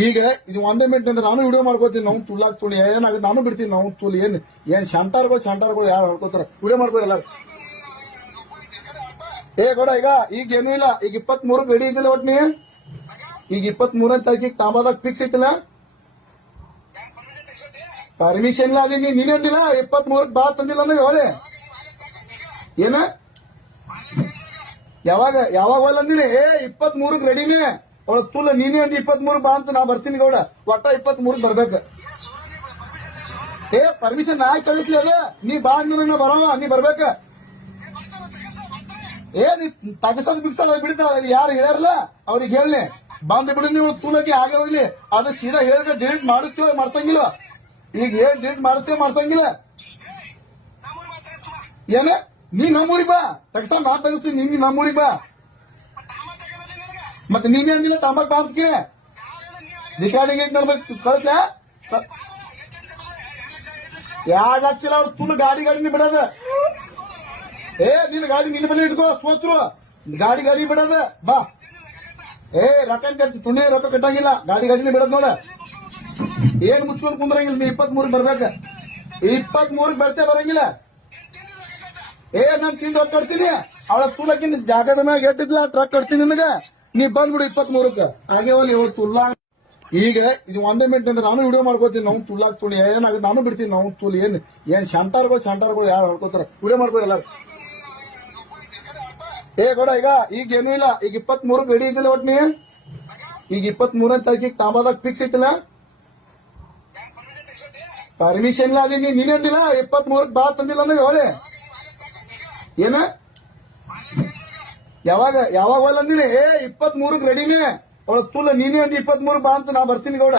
ಈಗ ಇದು ಒಂದೇ ಮಿನಿಟ್ ಅಂದ್ರೆ ನಾನು ವಿಡಿಯೋ ಮಾಡ್ಕೋತೀನಿ, ನಾವು ತುಳ್ಳಾಕ್ ತುಳಿ ಏನಾಗುತ್ತೆ ನಾನು ಬಿಡ್ತೀನಿ, ನಾವು ತುಳಿ, ಏನ್ ಏನ್ ಶಂಟಾರ್ಗಳು ಶಂಟಾರ್ಗಳು ಯಾರು ಹೇಳ್ಕೋತಾರ ವಿಡಿಯೋ ಮಾಡ್ಕೋ ಎಲ್ಲಾರು. ಏ ಕೊಡ ಈಗ ಈಗ ಏನೂ ಇಲ್ಲ, ಈಗ ಇಪ್ಪತ್ ಮೂರಕ್ಕೆ ರೆಡಿ ಇದ್ದಿಲ್ಲ ಒಟ್ ನೀ? ಈಗ ಇಪ್ಪತ್ ಮೂರನೇ ತಾರೀಕಿಗೆ ತಾಂಬಾದಾಗ ಫಿಕ್ಸ್ ಐತಿಲ್ಲ ಪರ್ಮಿಷನ್ ಇಲ್ಲ, ಅದೇ ನೀನ್ ನೀನೇಂದಿಲ್ಲ ಇಪ್ಪತ್ ಮೂರಕ್ಕೆ ಬಾ ತಂದಿಲ್ಲ ಅಂದ್ರೆ ಹೇಳಿ ಏನ? ಯಾವಾಗ ಯಾವಾಗ ಹೋಲ್ ಅಂದಿನಿ? ಏ ಇಪ್ಪತ್ ಮೂರಕ್ಕೆ ರೆಡಿನೇ ಅವಳ ತುಲ ನೀನೇ ಒಂದು ಇಪ್ಪತ್ ಮೂರು ಬಾ ಅಂತ ನಾ ಬರ್ತೀನಿ ಗೌಡ. ಒಟ್ಟ ಇಪ್ಪತ್ ಮೂರಕ್ಕೆ ಬರ್ಬೇಕು. ಏ ಪರ್ಮಿಷನ್ ನಾ ಕಳಿಸ್ಲಿ ಅದ? ನೀ ಬಾ ಅಂದ್ರೆ ನಾ ಬರವ ನೀ ಬರ್ಬೇಕ. ಏ, ನೀ ತಗಸದ್ ಬಿಡ್ಸಲ್ಲ ಬಿಡ್ತಾರ ಯಾರು ಹೇಳ್ಯಾರಲ್ಲ, ಅವ್ರಿಗೆ ಹೇಳಿ ಬಂದ್ ಬಿಡು ನೀವು, ತುಲಕ್ಕೆ ಆಗ ಹೋಗ್ಲಿ. ಅದು ಸೀದಾ ಹೇಳಿದ್ರೆ ಡಿಲೀಟ್ ಮಾಡುತ್ತೀವ ಮಾಡ್ಸಂಗಿಲ್ಲ ಈಗ ಏನ್ ಡಿಲೀಟ್ ಮಾಡುತ್ತೇವೆ ಮಾಡ್ಸಂಗಿಲ್ಲ. ಏನ? ನೀ ನಮ್ಮೂರಿಗೆ ಬಾ. ತಗಸ ನಾ ತಗಸ್ತೀನಿ ನೀನ್ ನಮ್ಮೂರಿಗೆ ಬಾ. ಮತ್ತೆ ನೀನೇ ಅಂದಿಲ್ಲ ತಾಂಬಾಕ್ ಬಾ ಅಂತಕ್ಕೆ ರಿಕಾರ್ಡಿಂಗ್ ಐತಿ ನಮ್ಗೆ ಕಳ್ಸ ಯಾರು ಹಚ್ಚಿಲ್ಲ ಅವ್ರು ತುಳು ಗಾಡಿ ಗಾಡಿನ ಬಿಡೋದ. ಏ ನಿನ್ನ ಗಾಡಿ ನಿನ್ನ ಮನೆ ಇಟ್ಕೋ, ಸೋತ್ರು. ಗಾಡಿ ಗಾಡಿ ಬಿಡೋದ. ಬಾ. ಏ, ರೊಕ್ಕ ಕಟ್ಟಿ ತುಣಿ ರೊಕ್ಕ ಕಟ್ಟಂಗಿಲ್ಲ. ಗಾಡಿ ಗಾಡಿನೇ ಬಿಡೋದ್ ನೋಡ. ಏನ್ ಮುಚ್ಕೊಂಡ್ ಕುಂದ್ರಂಗಿಲ್ಲ ನೀ ಇಪ್ಪತ್ ಮೂರಕ್ಕೆ ಬರ್ಬೇಕ. ಇಪ್ಪತ್ ಮೂರಕ್ಕೆ ಬರ್ತೇ ಬರಂಗಿಲ್ಲ. ಏ, ನಾನ್ ತಿಂಡಿ ಕಟ್ತೀನಿ. ಅವಳ ತುಳಕಿನ ಜಾಗದ ಮ್ಯಾಗ ಎಟ್ಟಿದ್ಲ? ಟ್ರಕ್ ಕಟ್ತೀನಿ ನಿನಗ. ನೀ ಬಂದ್ಬಿಡು ಇಪ್ಪತ್ ಮೂರಕ್ಕೆ ಹಾಗೆ ಇವತ್ತು ತುಲ್ಲಾ. ಈಗ ಇದು ಒಂದೇ ಮಿನಿಟ್ ಅಂದ್ರೆ ನಾನು ವಿಡಿಯೋ ಮಾಡ್ಕೋತೀನಿ. ನಾವು ತುಲ್ಲಾಕ್ ತುಳಿ ಏನಾಗುತ್ತೆ? ನಾನು ಬಿಡ್ತೀನಿ. ನಾವು ತುಳಿ ಏನ್ ಏನ್ ಶಂಟಾರ್ಗಳು ಶಂಟಾರ್ಗಳು ಯಾರು ಹೇಳ್ಕೊತಾರ? ವಿಡಿಯೋ ಮಾಡ್ಕೋ ಎಲ್ಲಾರು. ಏ ಕೊಡ ಈಗ ಈಗ ಏನೂ ಇಲ್ಲ. ಈಗ ಇಪ್ಪತ್ ಮೂರಕ್ಕೆ ರೆಡಿ ಇದ್ದಿಲ್ಲ ಒಟ್ ನೀ ಈಗ ಇಪ್ಪತ್ ಮೂರನೇ ತಾರೀಕಿಗೆ ತಾಂಬಾದಾಗ ಫಿಕ್ಸ್ ಐತಿಲ್ಲ ಪರ್ಮಿಷನ್ ಇಲ್ಲ ಅದೇ ನೀನ್ ನೀನೇಂದಿಲ್ಲ ಇಪ್ಪತ್ ಮೂರಕ್ಕೆ ಬಾ ತಂದಿಲ್ಲ ಅಂದ್ರೆ ಹೇಳಿ. ಏನ? ಯಾವಾಗ ಯಾವಾಗ ಅಂದಿನಿ? ಏ, ಇಪ್ಪತ್ಮೂರಕ್ಕೆ ರೆಡಿನೇ ಅವಳ ತುಲ್ಲ, ನೀನೇ ಅಂದಿ ಇಪ್ಪತ್ಮೂರು ಬಾ ಅಂತ ನಾ ಬರ್ತೀನಿ ಗೌಡ.